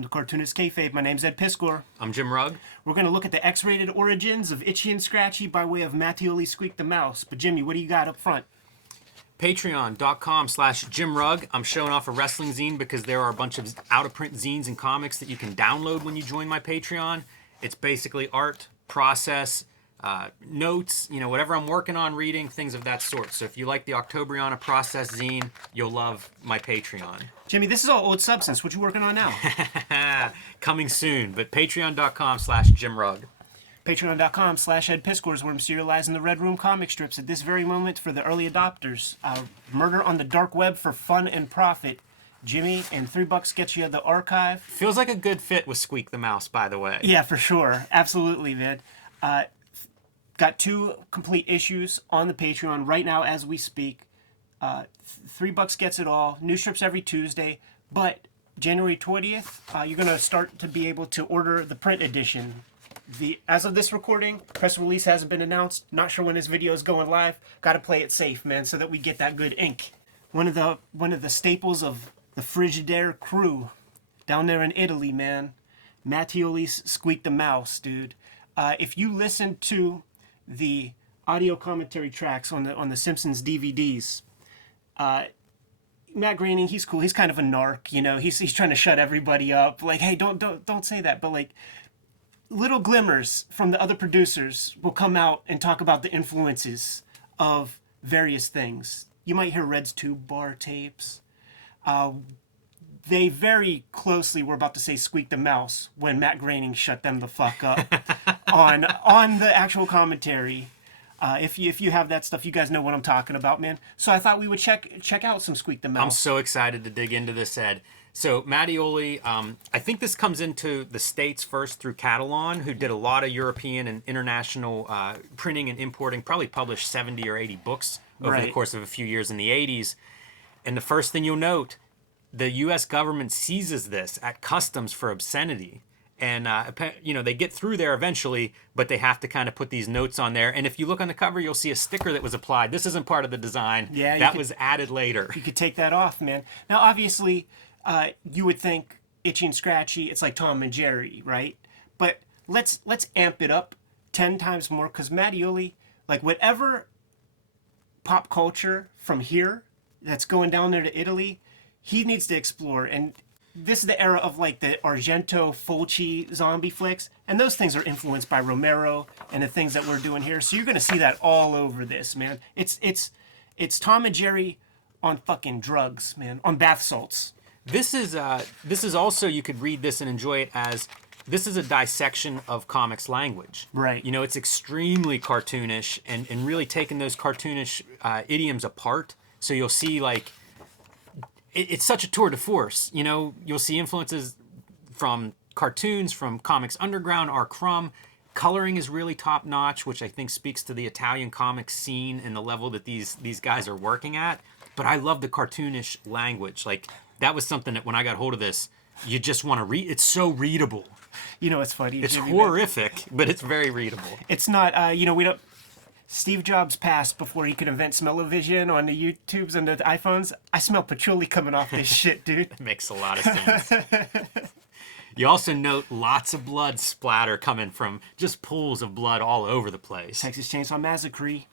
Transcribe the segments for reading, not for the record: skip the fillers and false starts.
Welcome to Cartoonist Kayfabe. My name's Ed Piskor. I'm Jim Rugg. We're going to look at the X-rated origins of Itchy and Scratchy by way of Mattioli, Squeak the Mouse. But Jimmy, what do you got up front? Patreon.com/Jim Rugg. I'm showing off a wrestling zine because there are a bunch of out-of-print zines and comics that you can download when you join my Patreon. It's basically art, process, notes, whatever I'm working on, reading, things of that sort. So if you like the Octobriana process zine, you'll love my Patreon. Jimmy, this is all old substance. What you working on now? Coming soon, but patreon.com/Jim Rugg. Patreon.com/Ed Piskor is where I'm serializing the Red Room comic strips at this very moment for the early adopters. Murder on the dark web for fun and profit. Jimmy, and $3 gets you the archive. Feels like a good fit with Squeak the Mouse, by the way. Yeah, for sure. Absolutely, man. Got 2 complete issues on the Patreon right now as we speak. $3 gets it all. New strips every Tuesday. But January 20th, you're going to start to be able to order the print edition. As of this recording, press release hasn't been announced. Not sure when this video is going live. Got to play it safe, man, so that we get that good ink. One of the staples of the Frigidaire crew down there in Italy, man. Mattioli's Squeak the Mouse, dude. If you listen to the audio commentary tracks on the Simpsons DVDs, Matt Groening, he's cool. He's kind of a narc, He's trying to shut everybody up. Like, hey, don't say that. But like, little glimmers from the other producers will come out and talk about the influences of various things. You might hear Red's Tube Bar tapes. They very closely were about to say Squeak the Mouse when Matt Groening shut them the fuck up on the actual commentary. If you have that stuff, you guys know what I'm talking about, man. So I thought we would check out some Squeak the Mouse. I'm so excited to dig into this, Ed. So Mattioli, I think this comes into the States first through Catalan, who did a lot of European and international printing and importing, probably published 70 or 80 books over the course of a few years in the 80s. And the first thing you'll note, the U.S. government seizes this at customs for obscenity. And, they get through there eventually, but they have to kind of put these notes on there. And if you look on the cover, you'll see a sticker that was applied. This isn't part of the design. Yeah, that was added later. You could take that off, man. Now, obviously, you would think Itchy and Scratchy, it's like Tom and Jerry, right? But let's amp it up 10 times more, because Mattioli, like whatever pop culture from here that's going down there to Italy, he needs to explore. And this is the era of like the Argento, Fulci zombie flicks, and those things are influenced by Romero and the things that we're doing here. So you're gonna see that all over this, man. It's Tom and Jerry on fucking drugs, man, on bath salts. This is also, you could read this and enjoy it as, this is a dissection of comics language. Right. It's extremely cartoonish and really taking those cartoonish idioms apart. So you'll see, like, it's such a tour de force. You'll see influences from cartoons, from Comics Underground, R. Crumb. Coloring is really top notch, which I think speaks to the Italian comics scene and the level that these guys are working at. But I love the cartoonish language. Like, that was something that when I got hold of this, you just want to read. It's so readable. It's funny. It's horrific, but it's very readable. It's not, we don't. Steve Jobs passed before he could invent smell-o-vision on the YouTubes and the iPhones. I smell patchouli coming off this shit, dude. It makes a lot of sense. You also note lots of blood splatter coming from just pools of blood all over the place. Texas Chainsaw Massacre.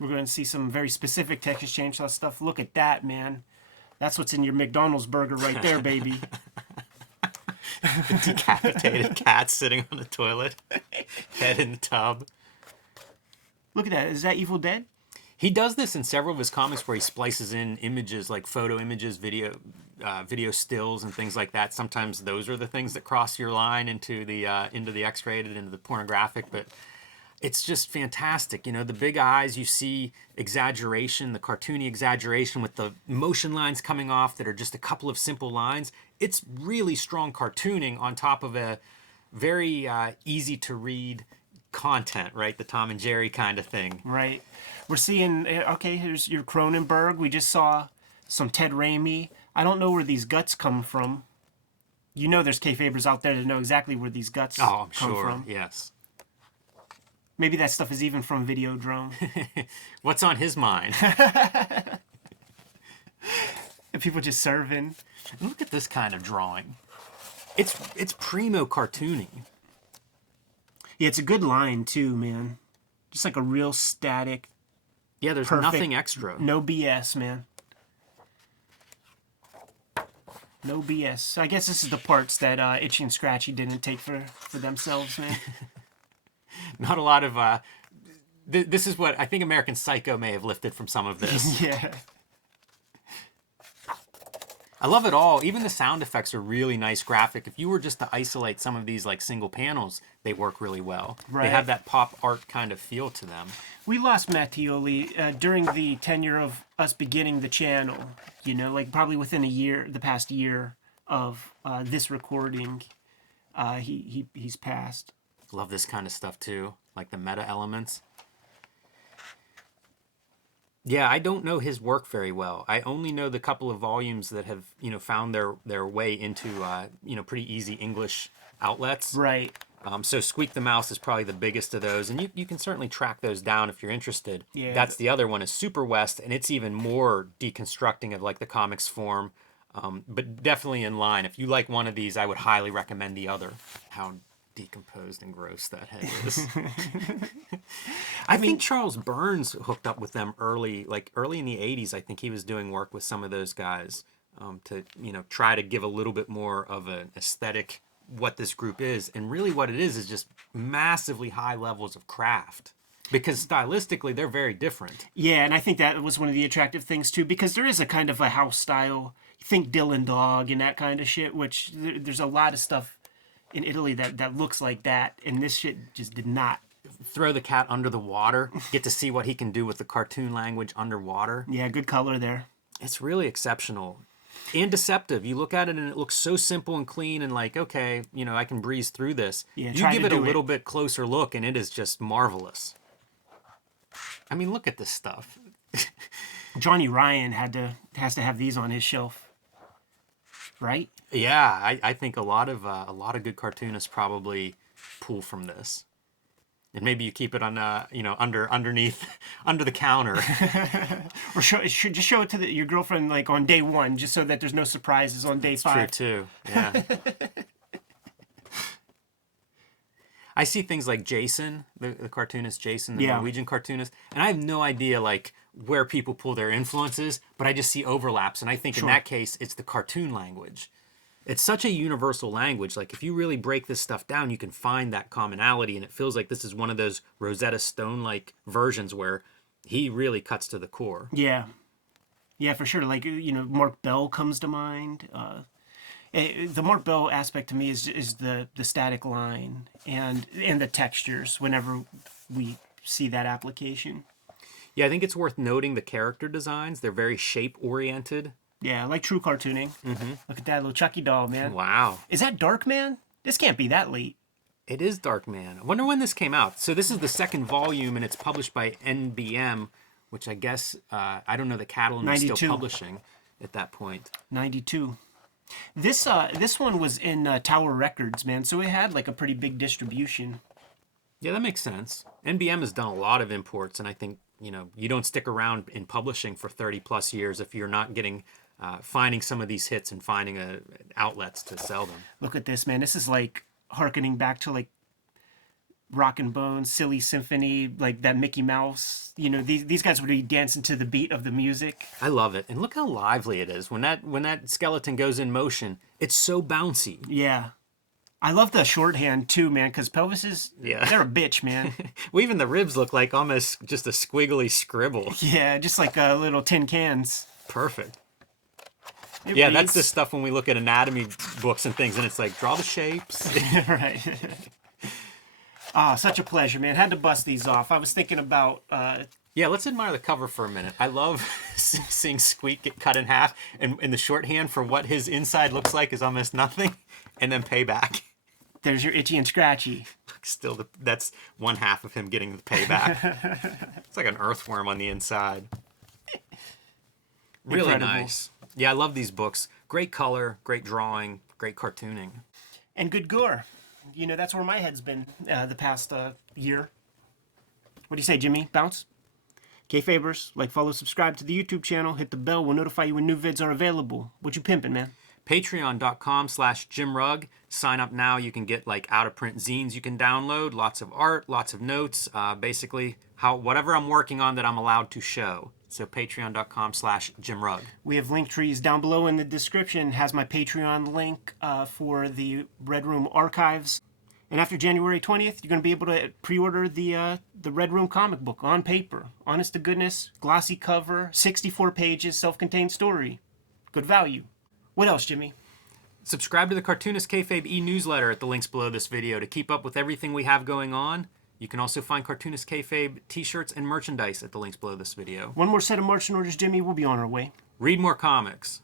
We're going to see some very specific Texas Chainsaw stuff. Look at that, man. That's what's in your McDonald's burger right there, baby. The decapitated cat sitting on the toilet, head in the tub. Look at that. Is that Evil Dead? He does this in several of his comics where he splices in images, like photo images, video stills, and things like that. Sometimes those are the things that cross your line into the X-rated, into the pornographic. But it's just fantastic. The big eyes, you see exaggeration, the cartoony exaggeration with the motion lines coming off that are just a couple of simple lines. It's really strong cartooning on top of a very easy to read content, right? The Tom and Jerry kind of thing. Right. We're seeing, okay, here's your Cronenberg. We just saw some Ted Raimi. I don't know where these guts come from. There's Kayfabers out there that know exactly where these guts come from. Yes. Maybe that stuff is even from Videodrome. What's on his mind? And people just serving. Look at this kind of drawing. It's primo cartooning. Yeah, it's a good line too, man. Just like a real static, Yeah, there's perfect, nothing extra. no BS, man. No BS. I guess this is the parts that Itchy and Scratchy didn't take for themselves, man. Not a lot of. This is what I think American Psycho may have lifted from some of this. Yeah. I love it all. Even the sound effects are really nice graphic. If you were just to isolate some of these like single panels, they work really well. Right. They have that pop art kind of feel to them. We lost Mattioli during the tenure of us beginning the channel. You know, like probably within the past year of this recording, he's passed. Love this kind of stuff too, like the meta elements. Yeah, I don't know his work very well. I only know the couple of volumes that have, found their way into, pretty easy English outlets. Right. So Squeak the Mouse is probably the biggest of those, and you can certainly track those down if you're interested. Yeah. That's the other one is Super West, and it's even more deconstructing of like the comics form, but definitely in line. If you like one of these, I would highly recommend the other. How decomposed and gross that head is. I think Charles Burns hooked up with them early in the 80s. I think he was doing work with some of those guys to try to give a little bit more of an aesthetic what this group is, and really what it is just massively high levels of craft, because stylistically they're very different. Yeah, and I think that was one of the attractive things too, because there is a kind of a house style. You think Dylan Dog and that kind of shit, which there's a lot of stuff in Italy that looks like that, and this shit just did not. Throw the cat under the water, get to see what he can do with the cartoon language underwater. Yeah, good color there. It's really exceptional and deceptive. You look at it and it looks so simple and clean and like, okay, I can breeze through this. Yeah, you give it a little bit closer look and it is just marvelous. I mean, look at this stuff. Johnny Ryan has to have these on his shelf, right? Yeah, I think a lot of good cartoonists probably pull from this, and maybe you keep it on underneath under the counter, or just show it to your girlfriend like on day one, just so that there's no surprises on day 5. True too. Yeah. I see things like Jason, the cartoonist Jason, the Norwegian cartoonist, and I have no idea like where people pull their influences, but I just see overlaps, and I think in that case it's the cartoon language. It's such a universal language. Like if you really break this stuff down, you can find that commonality, and it feels like this is one of those Rosetta Stone-like versions where he really cuts to the core. Yeah, for sure. Like Mark Bell comes to mind. The Mark Bell aspect to me is the static line and the textures whenever we see that application. Yeah, I think it's worth noting the character designs. They're very shape-oriented. Yeah, like true cartooning. Mm-hmm. Look at that little Chucky doll, man. Wow. Is that Darkman? This can't be that late. It is Darkman. I wonder when this came out. So this is the second volume, and it's published by NBM, which I guess, I don't know, the Catalan is still publishing at that point. 92. This one was in Tower Records, man, so it had like a pretty big distribution. Yeah, that makes sense. NBM has done a lot of imports, and I think, you don't stick around in publishing for 30 plus years if you're not finding some of these hits and finding outlets to sell them. Look at this, man. This is like harkening back to like Rock and Bones, Silly Symphony, like that Mickey Mouse. These guys would be dancing to the beat of the music. I love it. And look how lively it is. When that skeleton goes in motion, it's so bouncy. Yeah. I love the shorthand too, man, because pelvises, they're a bitch, man. Well, even the ribs look like almost just a squiggly scribble. Yeah, just like little tin cans. Perfect. It reads. That's the stuff when we look at anatomy books and things, and it's like, draw the shapes. Right. Such a pleasure, man. Had to bust these off. I was thinking about... Yeah, let's admire the cover for a minute. I love seeing Squeak get cut in half, and in the shorthand for what his inside looks like is almost nothing, and then payback. There's your Itchy and Scratchy. Still, that's one half of him getting the payback. It's like an earthworm on the inside. Really Incredible. Nice. Yeah, I love these books. Great color, great drawing, great cartooning. And good gore. That's where my head's been the past year. What do you say, Jimmy? Bounce? Kayfabers, like, follow, subscribe to the YouTube channel, hit the bell, we'll notify you when new vids are available. What you pimping, man? Patreon.com/JimRugg. Sign up now. You can get like out of print zines you can download, lots of art, lots of notes, basically whatever I'm working on that I'm allowed to show. So patreon.com/JimRugg. We have link trees down below in the description. Has my Patreon link for the Red Room archives. And after January 20th, you're going to be able to pre-order the Red Room comic book on paper. Honest to goodness, glossy cover, 64 pages, self-contained story. Good value. What else, Jimmy? Subscribe to the Cartoonist Kayfabe e-newsletter at the links below this video to keep up with everything we have going on. You can also find Cartoonist Kayfabe t-shirts and merchandise at the links below this video. One more set of marching orders, Jimmy. We'll be on our way. Read more comics.